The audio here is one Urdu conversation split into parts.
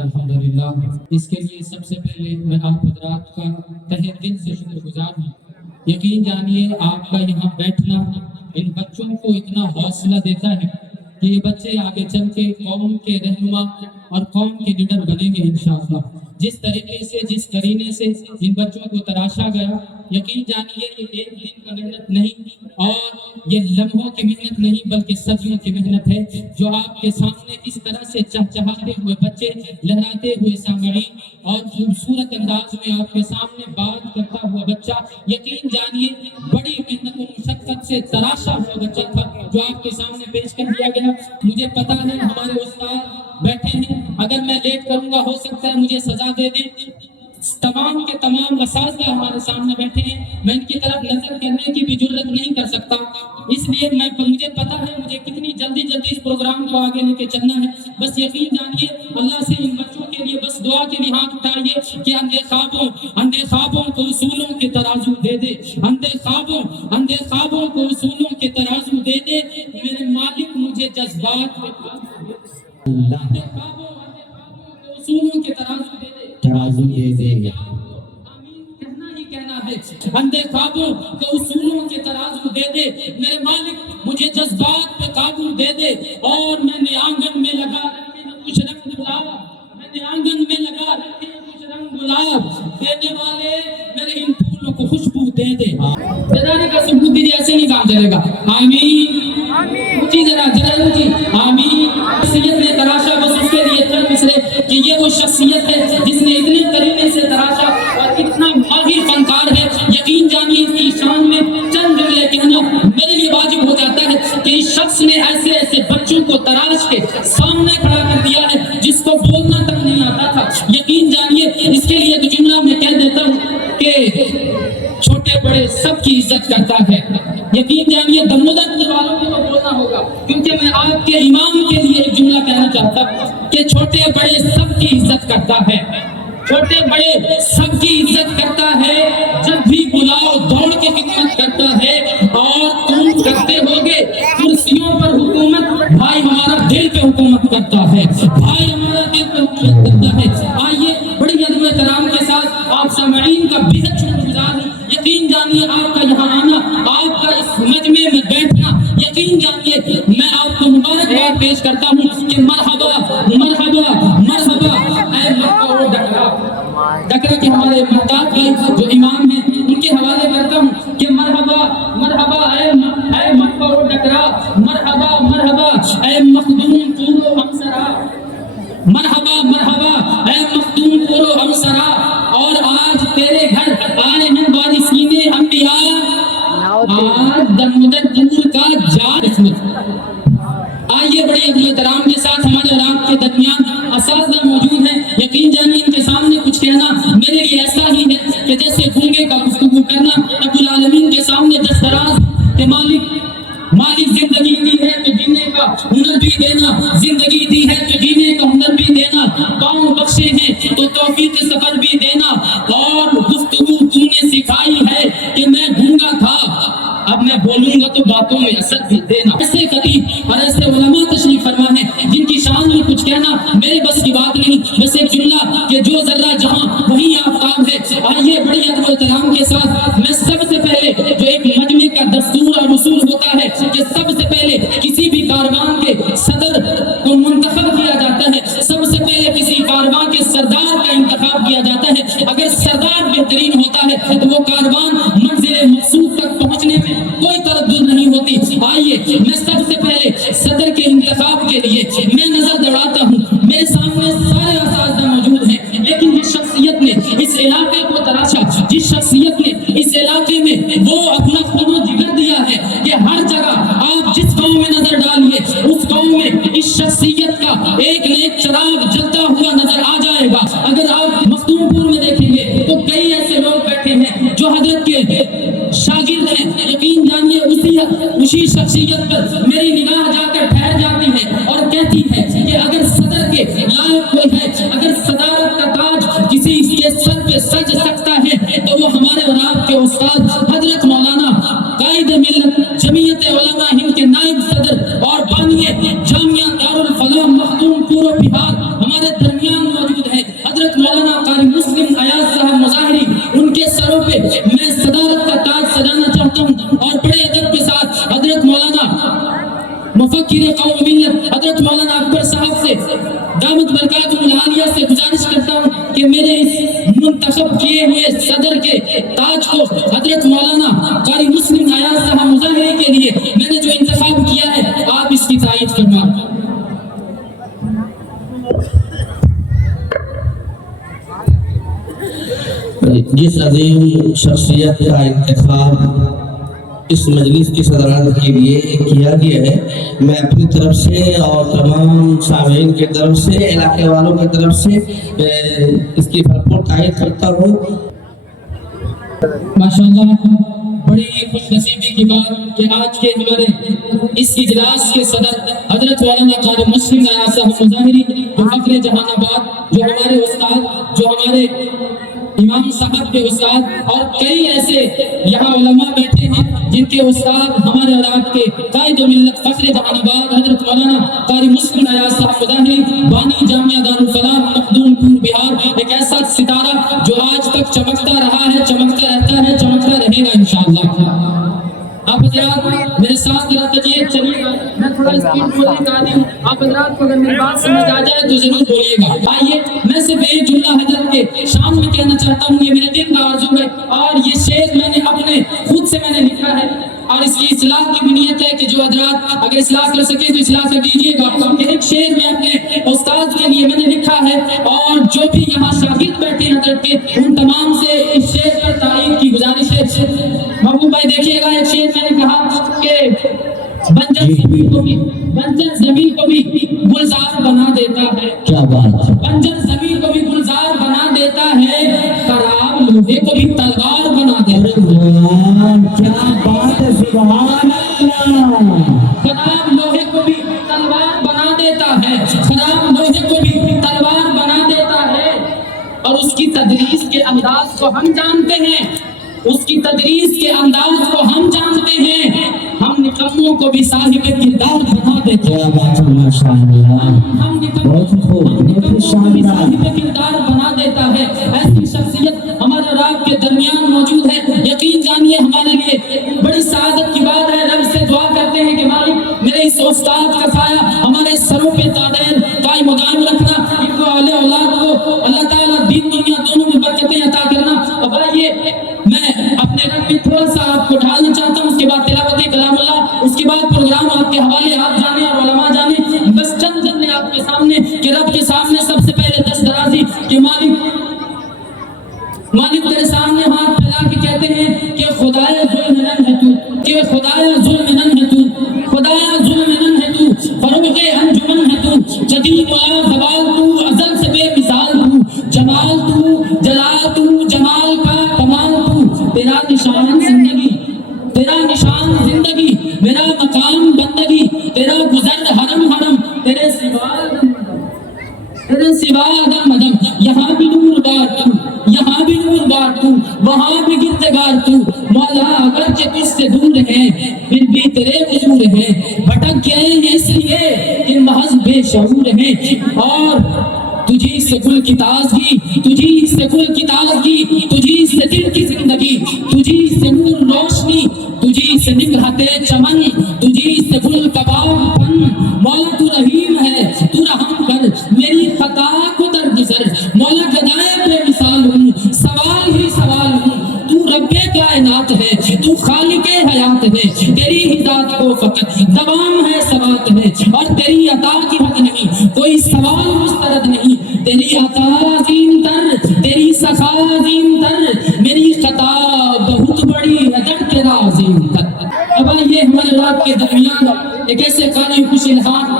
الحمدللہ، اس کے لیے سب سے پہلے میں آپ حضرات کا تہہ دل سے شکر گزار ہوں۔ یقین جانیے آپ کا یہاں بیٹھنا ان بچوں کو اتنا حوصلہ دیتا ہے کہ یہ بچے آگے چل کے قوم کے رہنما اور قوم کے لیڈر بنیں گے انشاءاللہ۔ جس طریقے سے جس قرینے سے ان بچوں کو تراشا گیا، یقین جانیے یہ ایک دن کا محنت نہیں اور یہ لمحوں کی محنت نہیں بلکہ صدیوں کی محنت ہے، جو آپ کے سامنے اس طرح سے چہچہاتے ہوئے بچے، لہراتے ہوئے سامعین اور خوبصورت انداز میں آپ کے سامنے بات کرتا ہوا بچہ، یقین جانیے بڑی محنت و مشقت سے تراشا ہوا بچہ تھا جو آپ کے سامنے پیش کر دیا گیا۔ مجھے پتا ہے ہمارے استاد بیٹھے ہیں، اگر میں لیٹ کروں گا ہو سکتا ہے مجھے سزا دے دیں۔ تمام کے تمام اساتذہ ہمارے سامنے بیٹھے ہیں، میں ان کی طرف نظر کرنے کی بھی جرت نہیں کر سکتا، اس لیے مجھے پتا ہے مجھے کتنی جلدی اس پروگرام کو آگے لے کے چلنا ہے۔ بس یقین جانیے اللہ سے ان بچوں کے لیے بس دعا کے لیے ہاتھ اٹھائیے کہ اندھے خوابوں کو اصولوں کے ترازو دے دے، اندھے خوابوں کو اصولوں کے ترازو دے دے، میرے مالک مجھے جذبات پہ اندھے خوابوں کو اصولوں کے ترازو دے دے، ترازو دے دے گا کہنا ہے، اندھے خوابوں کو اصولوں کے ترازو دے دے، میرے مالک مجھے جذبات پہ قابو دے دے، اور میں نے آنگن میں لگا رکھے نہ کچھ رنگ گلاب، میں نے آنگن میں لگا رکھے نہ کچھ رنگ گلاب، دینے والے میرے ان پھولوں کو خوشبو دے دے۔ جزانے کا ثبوت دیجیے، ایسے نہیں کام چلے گا۔ آمین اونچی ذرا اونچی آمین۔ شخصیت نے تراشا، بس اس کے لیے چند مصرے کہ یہ وہ شخصیت ہے جس نے اتنے قریبے سے تراشا اور اتنا ماہر فنکار ہے، یقین جانیے اس کی شان میں چند جملے کہنا میرے لیے واجب ہو جاتا ہے کہ اس شخص نے ایسے بچوں کو تراش کے سامنے کھڑا کر دیا ہے جس کو بولنا تک نہیں آتا تھا۔ یقین جانیے اس کے لیے ایک جملہ میں کہہ دیتا ہوں کہ چھوٹے بڑے سب کی عزت کرتا ہے۔ یقین جانیے دمودر والوں کو تو بولنا ہوگا، کیونکہ میں آپ کے امام کے لیے ایک جملہ کہنا چاہتا ہوں کہ چھوٹے بڑے سب کی عزت کرتا ہے، چھوٹے بڑے سب کی عزت کرتا ہے، جب بھی بلاؤ دوڑ کے خدمت کرتا ہے، اور تم کرتے ہوگے کرسیوں پر حکومت، بھائی ہمارا دل پہ حکومت کرتا ہے، بھائی ہمارا دل پہ حکومت کرتا ہے۔ آئیے بڑی ادب و احترام کے ساتھ آپ سامعین کا بہت شکر گزار ہوں۔ یقین جانیے آپ کا یہاں آنا، آپ کا اس مجمع میں بیٹھنا، یقین جانیے میں آپ کو مبارکباد پیش کرتا ہوں کہ مرحبا مرحبا مرحبا اے مکہ و ڈکرا کے ہمارے محتاط بھائی جو امام ہیں ان کے حوالے کرتا ہوں کہ مرحبا مرحبا اے مکہ و ڈکرا، مرحبا مرحبا اے مخدوم پورو ہمسرا، مرحبا مرحبا اے مخدوم پورو ہمسرا، اور آج تیرے گھر آئے ہیں وارثین انبیاء، آج دمودر کا جا قسمت۔ آئیے بڑے ادب و احترام کے ساتھ ہمارے اور آپ کے درمیان اساتذہ موجود ہیں، یقین جانیے ان کے سامنے کچھ کہنا میرے لیے ایسا ہی ہے کہ جیسے گونگے کا گفتگو کرنا، رب العالمین کے سامنے دستراز کہ مالک زندگی دی ہے تو جینے کا ہنر بھی دینا، زندگی دی ہے تو جینے کا ہنر بھی دینا، پاؤں بخشے ہیں تو توفیق سفر بھی دینا، اور گفتگو تو نے سکھائی ہے کہ میں گونگا تھا اب میں بولوں گا تو باتوں میں اثر بھی دینا۔ ایسے خطیب اور ایسے علماء تشریف فرما ہے جن کی شان میں کچھ کہنا میرے بس کی بات نہیں، بس ایک جملہ کہ جو ذرہ جہاں وہی آفتاب ہے۔ آئیے بڑی ادب و احترام کے ساتھ میں سب سے پہلے جو ایک مجمع کا دستور اور اصول ہوتا ہے کہ سب سے پہلے کسی بھی کاروان کے صدر کو منتخب کیا جاتا ہے، سب سے پہلے کسی کاروان کے سردار کا انتخاب کیا جاتا ہے۔ اگر سردار بہترین ہوتا ہے تو وہ کاروان منزل مقصود تک پہنچنے میں کوئی تردد نہیں ہوتی۔ آئیے میں سب سے پہلے صدر کے انتخاب کے لیے میں نظر دوڑاتا ہوں، میرے سامنے سارے اساتذہ موجود ہیں، لیکن جس شخصیت نے اس علاقے کو تراشا، جس شخصیت نے اس علاقے میں وہ اپنا خون و جگر دیا ہے کہ ہر جگہ آپ جس قوم میں نظر ڈالیے اس قوم میں اس شخصیت کا ایک نہ ایک چراغ جلتا ہوا نظر آ جائے گا۔ اگر آپ مختوم پور میں دیکھیں گے تو کئی ایسے لوگ بیٹھے ہیں جو حضرت کے شاگرد ہیں، یقین جانیے اسی شخصیت پر میری نگاہ جا کر ٹھہر جاتی ہے اور کہتی ہے کہ اگر صدر کے لائق کوئی ہے، اگر صدارت کا تاج کسی کے سر پہ سج سکتا ہے تو وہ ہمارے اور آپ کے استاد حضرت مولانا قائد ملت جمعیت علماء ہند کے نائب صدر اور بانی جامعہ دارالفلاح مخدوم پور و بہار ہمارے درمیان موجود برکاتہ العالیہ سے گزارش کرتا ہوں کہ میرے اس منتخب کیے ہوئے صدر کے تاج کو حضرت مولانا قاری مسلم ایاز صاحب مظاہرے کے لیے میں نے جو انتخاب کیا ہے آپ اس کی تائید فرمائیں۔ جس عظیم شخصیت کا انتخاب اس مجلس کی صدارت کے لیے کیا گیا ہے، میں اپنی طرف سے اور تمام سامعین کی طرف سے، علاقے والوں کی طرف سے اس کی بھرپور تائید کرتا ہوں۔ ماشاءاللہ، بڑی خوش نصیبی کی بات کہ آج کے ہمارے اس اجلاس کے صدر حضرت مولانا قاری مسلم ایاز صاحب مظاہری جو فخر جہان آباد، جو ہمارے استاد، جو ہمارے امام صاحب کے استاد، اور کئی ایسے یہاں علماء بیٹھے ہیں جن کے استاد ہمارے اور آپ کے قائد و ملت فخر جہان آباد حضرت مولانا قاری مسلم ایاز صاحب مظاہری بانی جامعہ دارالفلاح مخدوم پور بہار، ایک ایسا ستارہ جو آج تک چمکتا رہا ہے، چمکتا رہتا ہے، چمکتا رہے گا انشاءاللہ۔ آپ حضرات میرے ساتھ ذرا تجیے چلیے گا، میں تھوڑا اسپیڈ بولنے کا عادی ہوں، آپ حضرات کو اگر میری بات سمجھ آ جائے تو ضرور بولیے گا۔ آئیے میں صرف ایک جملہ حضرت کے شان میں کہنا چاہتا ہوں، یہ میرے دل کا آرزو ہے اور یہ شعر میں نے اپنے خود سے میں نے لکھا ہے، اور اس کی اصلاح کی بھی نیت ہے کہ جو حضرات اگر اصلاح کر سکے تو اصلاح کر دیجیے گا۔ ایک شعر میں اپنے استاد کے لیے میں نے لکھا ہے، اور جو بھی یہاں شاگرد بیٹھے ہیں حضرت کے، ان تمام سے اس شعر پر تائید کی گزارش ہے۔ محبوب بھائی دیکھیے گا، ایک شعر میں نے کہا کہ بنجر زمین کو بھی گلزار بنا دیتا ہے، کیا بات ہے، بنجر زمین کو بھی گلزار بنا دیتا ہے، خراب لوہے کو بھی تلوار بنا دیتا ہے۔ کیا بات ہے، سبحان اللہ۔ خراب لوہے کو بھی تلوار بنا دیتا ہے، خراب لوہے کو بھی تلوار بنا دیتا ہے، اور اس کی تدریس کے انداز کو ہم جانتے ہیں، اس کی تدریس کے انداز کو ہم جانتے ہیں، ہم نکموں کو بھی صاحب کردار بنا دیتے ہیں۔ ہم نکموں کو بھی صاحب کردار بنا دیتا ہے۔ ایسی شخصیت ہمارے اور آپ کے درمیان موجود ہے، یقین جانیے ہمارے لیے بڑی سعادت کی بات ہے۔ رب سے دعا کرتے ہیں کہ مالک میرے اس استاد کا سایہ ہمارے سروں پہ دائر قائم و دائم رکھنا، ان کو اہل اولاد کو اللہ تعالیٰ دین دنیا دونوں میں برکتیں عطا کرنا۔ اب آئیے میں اپنے رب میں تھوڑا سا آپ کو ڈھالنا چاہتا ہوں، اس کے بعد تلاوت کلام اللہ، اس کے بعد پروگرام آپ کے حوالے، آپ جانے اور علماء جانے۔ بس چند جملے آپ کے سامنے کہ رب کے سامنے سب سے پہلے دست درازی کہ مالک تیرے سامنے ہاتھ پھیلا کے کہتے ہیں کہ خدایا ظلم نن ہے تو، کہ خدایا ظلم نن ہے تو، خدایا ظلم نن ہے تو، فروغ انجمن ہے تو، جدید ولا زوال تو، ازل سے بے مثال تو، جمال تو، جلال تو، جمال کا کمال تو، تیرا نشان زندگی، تیرا نشان زندگی، میرا مقام بندگی، تیرا گزر حرم حرم، تیرے سوا عدم عدم، یہاں بھی نور بار تو، یہاں بھی نور بار تو، وہاں بھی گردگار تو، مولا اگرچہ تجھ سے دور ہیں پھر بھی تیرے حضور ہیں، بھٹک گئے ہیں اس لیے کہ محض بے شعور ہیں، اور تجھی سے گل کی تازگی، تجھی سے گل کی تازگی، تجھی سے دل کی زندگی، تجھی سے نور روشنی، تجھی سے نگہتے چمن، تجھی سے گل کباب پن، مولا تو رحیم ہے تو رحم کر، میری خطا کو درگزر، مولا گدائے بے مثال ہوں، سوال ہی سوال ہوں، تو رب کائنات ہے، تو خالق حیات ہے، تیری ہی ذات کو فقط دوام ہے ثبات ہے، اور تیری عطا کی حد نہیں، کوئی سوال مسترد نہیں، تیری عطا عظیم تر، تیری سخا عظیم تر، میری خطا بہت بڑی ہے در تیرا عظیم تر۔ اب آئیے ہمارے رات کے درمیان ایک ایسے قاری خوش الحان،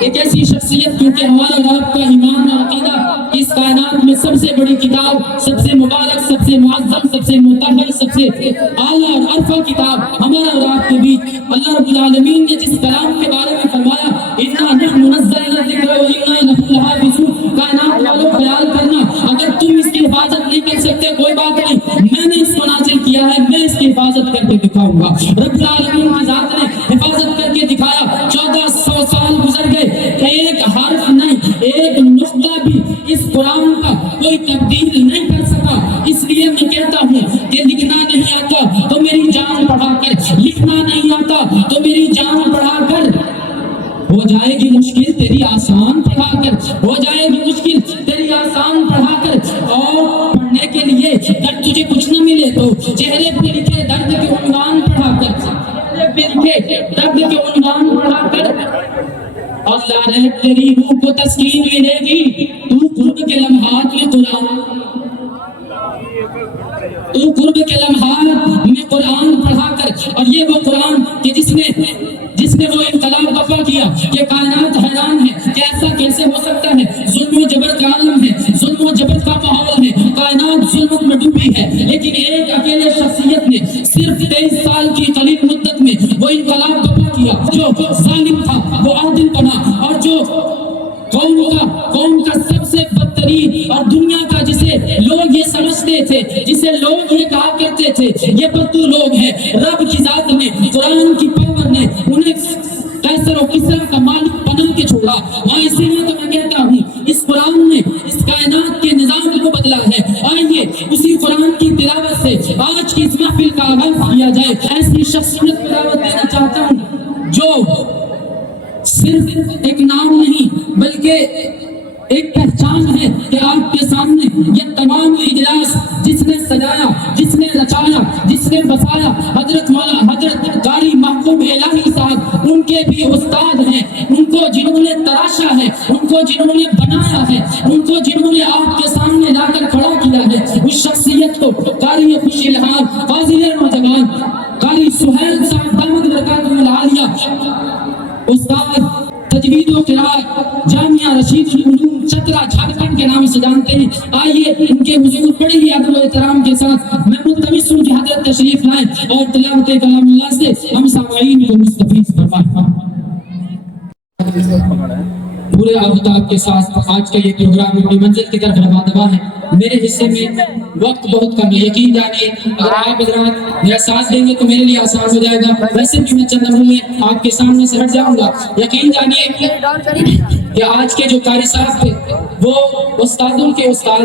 ایک ایسی شخصیت کیونکہ ہمارا اور آپ کا ایمان اور عقیدہ اس کائنات میں سب سے بڑی کتاب، سب سے مبارک، سب سے معظم، سب سے مطہر، سب سے اعلیٰ اور عرفہ کتاب ہمارا اور آپ کے بیچ اللہ رب العالمین نے جس کلام کے بارے میں فرمایا اِنَّا نَحْنُ نَزَّلْنَا الذِّكْرَ وَإِنَّا لَهُ لَحَافِظُونَ، کائنات والوں خیال کرنا، اگر تم اس کی حفاظت نہیں کر سکتے کوئی بات نہیں، میں نے اس کو نازل کیا ہے، میں اس کی حفاظت کر کے دکھاؤں گا۔ رب العالمین کی ذات نے حفاظت کر کے دکھایا، 1400 سال گزر گئے، ایک حرف نہیں، ایک نقطہ بھی اس قرآن کا کوئی تبدیل نہیں کر سکا۔ اس لیے میں کہتا ہوں کہ لکھنا نہیں آتا تو میری جان پڑھا کر، لکھنا نہیں آتا تو میری جان پڑھا کر، ہو جائے گی مشکل تیری آسان پڑھا کر، ہو جائے گی مشکل چہرے پہ لکھے درد کے عنوان پڑھا کر، چہرے پہ لکھے درد کے عنوان پڑھا کر، اللہ رہے تیری روح کو تسکین ملے گی، تو قرب کے لمحات میں قرآن، تو قرب کے لمحات میں قرآن پڑھا کر، اور یہ وہ قرآن کہ جس نے وہ انقلاب برپا کیا کہ کائنات حیران ہے کہ ایسا کیسے ہو سکتا ہے، ظلم و جبر کا عالم ہے، ظلم و جبر کا ماحول ہے، کائنات ظلم میں ڈوبی ہے، لیکن ایک اکیلے شخصیت نے صرف 23 سال کی قلیل مدت میں وہ انقلاب برپا کیا، جو ظالم تھا وہ عادل بنا، اور جو قوم کا سب سے بدترین اور دنیا کا جسے لوگ یہ سمجھتے تھے، جسے لوگ یہ کہا کرتے تھے یہ بدو لوگ ہیں، رب کی ذات نے، قرآن کی پاور نے انہیں قیصر و کسریٰ کا مالک بنا کے چھوڑا۔ ہاں اسی لیے تو میں کہتا ہوں اس قرآن نے اس کائنات کے نظام کو بدلا ہے۔ آئیے اسی قرآن کی تلاوت سے آج کی اس محفل کا آغاز کیا جائے۔ ایسی شخصیت کو دعوت دینا چاہتا ہوں جو صرف ایک نام نہیں بلکہ ایک پہچان ہے کہ آپ کے سامنے یہ تمام اجلاس جس نے سجایا، جس نے رچایا، جس نے بسایا، حضرت قاری محبوب الہی صاحب ان کے بھی استاد ہیں، ان کو جنہوں نے تراشا ہے، ان کو جنہوں نے بنایا ہے، ان کو جنہوں نے آپ کے سامنے لا کر کھڑا کیا ہے، اس شخصیت کو قاری خوش الہام فاضل نوجوان قاری سہیل صاحب دامت برکاتہ العالیہ، استاد تجوید و قرات جامعہ رشید العلوم چترا جھارکھنڈ کے نام سے جانتے ہیں۔ آئیے ان کے حضور بڑے ہی ادب و احترام کے ساتھ میں ملتمس ہوں کہ حضرت تشریف لائیں اور تلاوت کلام اللہ سے ہم سامعین کو مستفید فرمائیں۔ پورے آفتاب کے ساتھ آج کا یہ پروگرام اپنی منزل کی طرف رواں دوا ہے۔ میرے حصے میں وقت بہت کم ہے، یقین جانیے اگر آپ حضرات میرا ساتھ دیں گے تو میرے لیے آسان ہو جائے گا، ویسے بھی میں چند لمحوں میں آپ کے سامنے سے ہٹ جاؤں گا۔ یقین جانیے کہ آج کے جو قاری صاحب تھے وہ استادوں کے استاد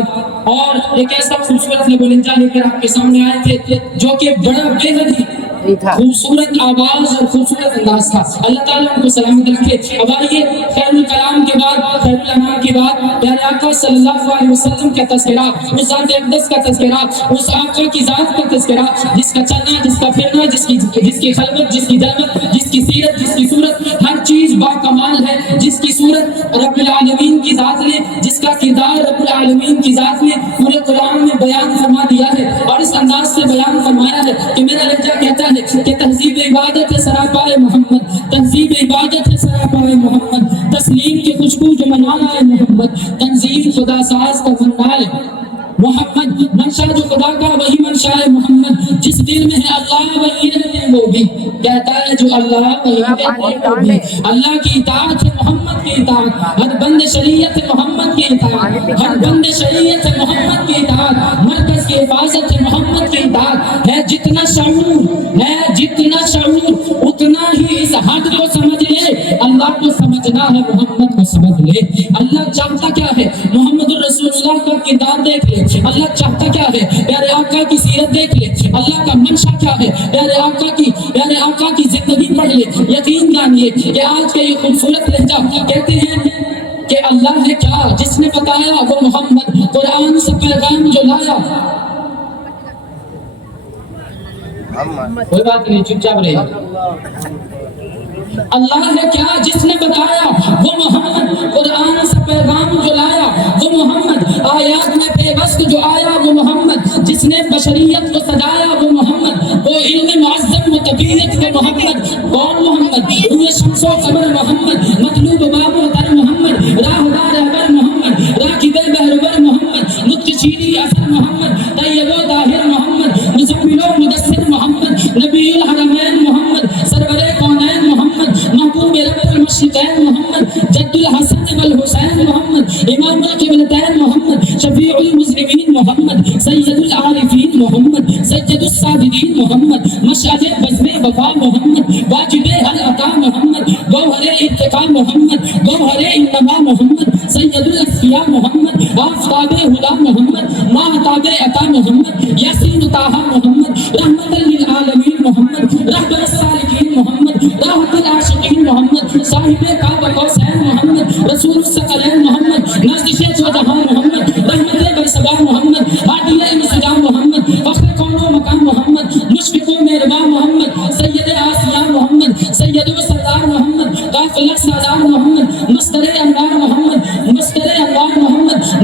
اور ایک ایسا خوبصورت لب و لہجہ لے کر آپ کے سامنے آئے تھے جو کہ بڑا بے حد خوبصورت آواز اور خوبصورت انداز تھا۔ اللہ تعالیٰ ان کو سلامت رکھے۔ اب آئیے خیر الکلام کے بعد، خیر الانام کے بعد پیارے آقا صلی اللہ علیہ وسلم کا تذکرہ، اس ذات اقدس کا تذکرہ، اس آقا کی ذات کا تذکرہ جس کا چلنا، جس کا پھرنا، جس کی خلوت، جس کی جلوت، جس کی سیرت، جس کی صورت، ہر چیز با کمال ہے، جس کی صورت رب العالمین کی ذات نے، جس کا کردار رب العالمین کی ذات نے پورے قرآن میں بیان فرما دیا ہے اور اس انداز سے بیان فرمایا ہے کہ میرا لہجہ کہتا ہے کہ تہذیب عبادت ہے سراپائے محمد، تہذیب عبادت ہے سراپائے محمد، تسلیم کی خوشبو جو منانا ہے محمد، تنظیم خدا ساز کا فننا ہے محمد، منشا جو خدا کا وہی منشا ہے محمد، جس دل میں ہے اللہ وہی رہتے وہ بھی کہتا ہے جو اللہ وہی رہتے وہ بھی، اللہ کی اطاعت ہے محمد کی اطاعت، ہر بند شریعت ہے محمد کی اطاعت، ہر بند شریعت ہے محمد کی اطاعت، مرکز کی حفاظت ہے محمد کی اطاعت، ہے جتنا شعور اتنا ہی اس حد کو سمجھ لے، اللہ کو سمجھنا ہے محمد کو سمجھ لے۔ اللہ چاہتا کیا ہے؟ محمد الرسول اللہ کا کردار دیکھ لے، اللہ چاہتا کیا ہے؟ پیارے آقا کی سیرت دیکھ لے، اللہ کا منشا کیا ہے؟ پیارے آقا کی زندگی پڑھ لے۔ یقین جانیے کہ آج کا یہ خوبصورت لہجہ کہتے ہیں کہ اللہ ہے کیا جس نے بتایا وہ محمد، قرآن سے پیغام جو لایا، کوئی بات نہیں چپ چاپ رہے، اللہ ہے کیا جس نے بتایا وہ محمد، قرآن سے پیغام جو لایا وہ محمد، آیات میں پیوست جو آیا وہ محمد، جس نے بشریت کو سجایا وہ محمد، وہ علم معظم و طبیعت کے محمد، کون محمد؟ روئے شمس و قمر محمد، مطلوب باب و در محمد، راہدار رہبر محمد، راکب بہرور محمد، نطق شیری اثر محمد، طیب و طاہر محمد، مزمل و مدثر محمد، نبی الحرمین محمد، سرور کونین محمد، محبوب رب المشرقین محمد، جد الحسن والحسین محمد، امام القبلتین محمد، شفیع المذنبین محمد، سید العارفین محمد، سید الساجدین محمد، مشعل بزم وفا محمد، واجب العطا محمد، گوہر ارتقا محمد، گوہر انتما محمد، سید الاصفیاء محمد، آفتاب ہدا محمد، ماہتاب عطا محمد، یاسین طہ محمد، رحمت للعالمین محمد، رہبر السالکین محمد، راحت العاشقین محمد، صاحب کعب قوسین محمد، رسول الثقلین محمد، نازش دو جہان محمد، رحمت برسبا محمد، ہادی انسجام محمد، فخر کون و مقام محمد،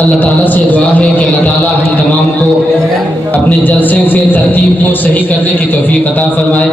اللہ تعالیٰ سے دعا ہے کہ اللہ تعالیٰ ہم تمام کو اپنے جلسے کے ترتیب کو صحیح کرنے کی توفیق عطا فرمائے۔